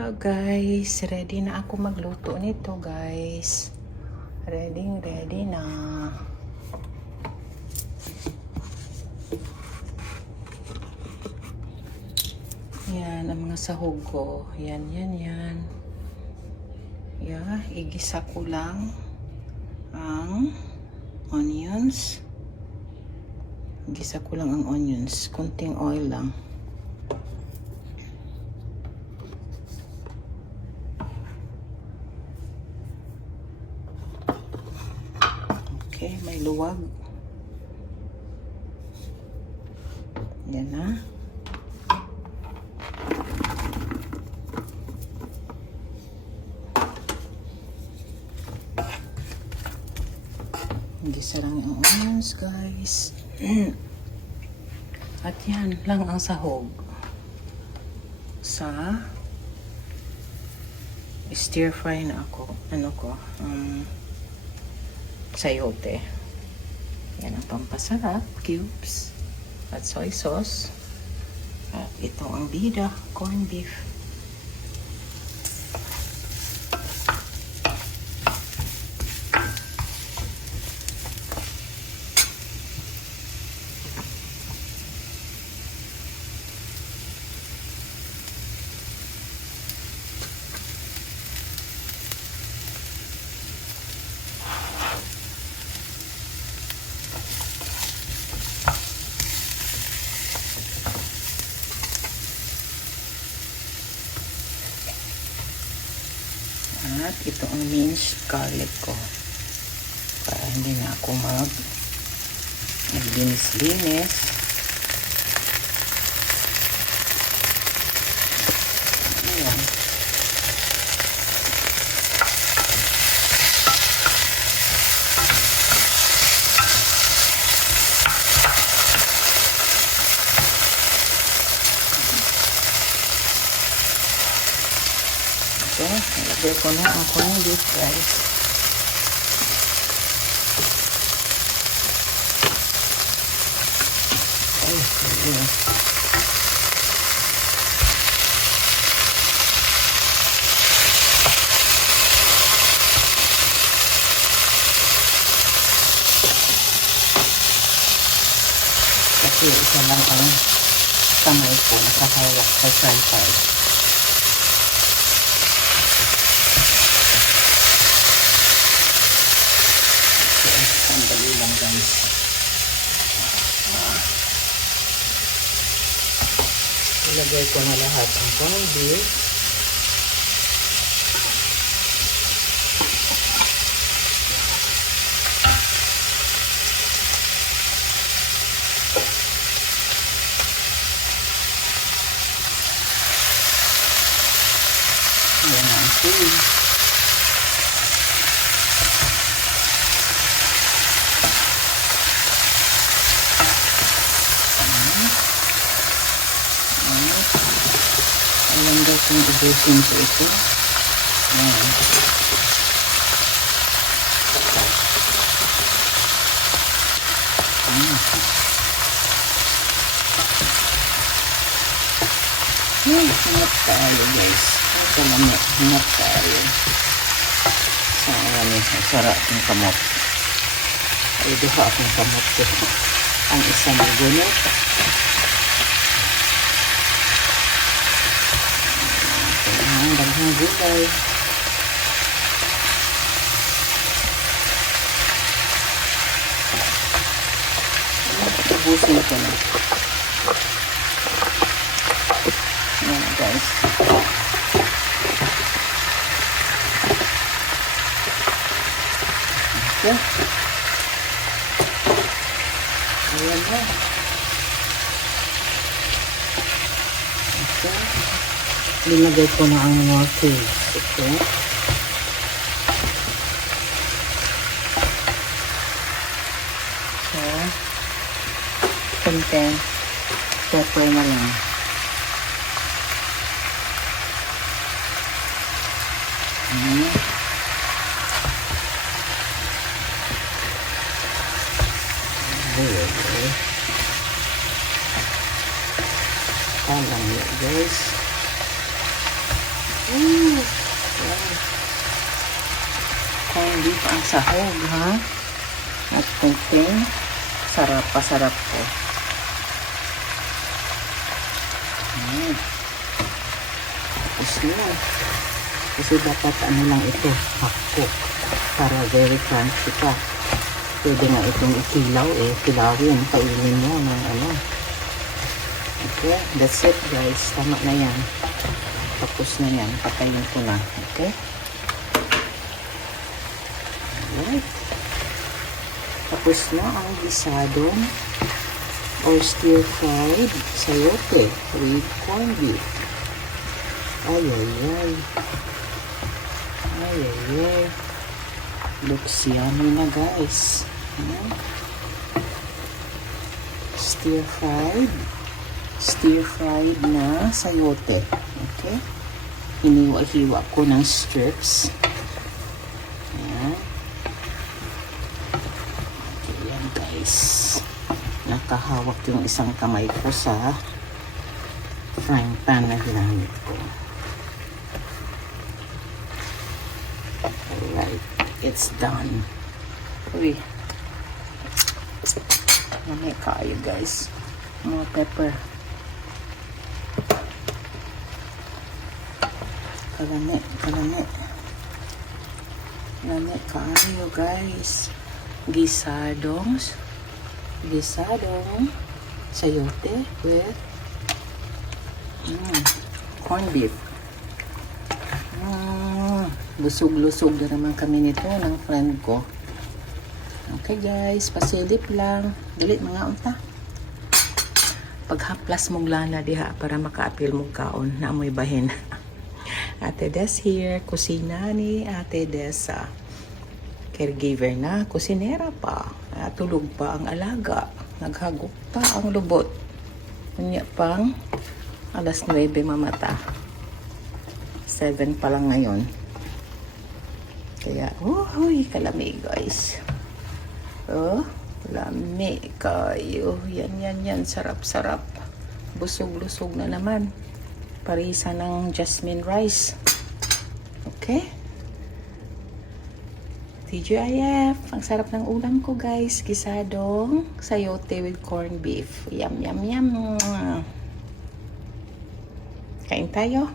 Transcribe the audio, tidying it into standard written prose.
Hello guys, ready na ako magluto nito guys. Ready na. Yan ang mga sahog ko. Yan. Yeah, igisa ko lang ang onions. Igisa ko lang ang onions. Konting oil lang. Okay, may luwag. Yan na. Gisa lang yung onions, guys. At yan lang ang sahog sa stir fry na ako. Sayote. Yan ang pampasarap, cubes, at soy sauce. At ito ang bida, corned beef. At ito ang minced garlic ko. Para hindi na ako maglinis-linis. Ayan. Okay, nilagay ko na ang corned beef, guys. Okay, okay. Kasi isa lang ang kamay ko nakahawak sa tripod. Sandali lang, guys. Ilagay ko na lahat ang corned beef. Ayan ang cheese. Alam daw kung ubusin ko ito. Ayan. Hinap tayo, guys. Salamat. Hinap tayo. Sarap ng kamot. Ay, duha akong kamot ko. Ang isa ng gunot. Ang daghang gulay. Ubusin ko na. Ayan, guys. Okay. Ayan na. Okay. Linagay ko na ang mga cubes. Okay. So, konting pepper na lang. Okay. Alam niyo, guys. corned beef ang sahog, ha? At kunting sarap ko. Ayan. Tapos na. Kasi dapat ano lang ito, half-cook. Para very crunchy pa. Pwede nga itong ikilaw kilawin, kainin mo ng ano. Okay, that's it guys. Tama na yan. Tapos na yan. Patayin ko na. Okay? Alright. Tapos na ang gisadong or stir-fried sayote with corned beef. Ay. Looks yummy na guys. Stir-fried na sayote. Okay? Hiniwa-hiwa ko ng strips. Ayan. Okay, yan guys. Nakahawak yung isang kamay ko sa frying pan na ginamit ko. Alright. It's done. Uy. Mamay kayo guys. Mga pepper. Kalame kayo guys. Gisadong sayote with corned beef. Lusog-lusog na naman kami nito ng friend ko. Okay guys, pasilip lang. Dalit mga unta. Paghaplas mong lana diha para makaapil mong kaon na amoy bahin. Ate Des here, kusina ni Ate Des. Caregiver na, kusinera pa. Tulog pa ang alaga. Naghagok pa ang lubot. Kunya pang alas 9 mamata. 7 pa lang ngayon. Kaya, uy, kalami guys. Oh, lami kayo. Yan. Sarap. Busog-lusog na naman. Parisa ng jasmine rice. Okay? TGIF. Ang sarap ng ulam ko guys. Gisadong sayote with corned beef. Yum. Kain tayo.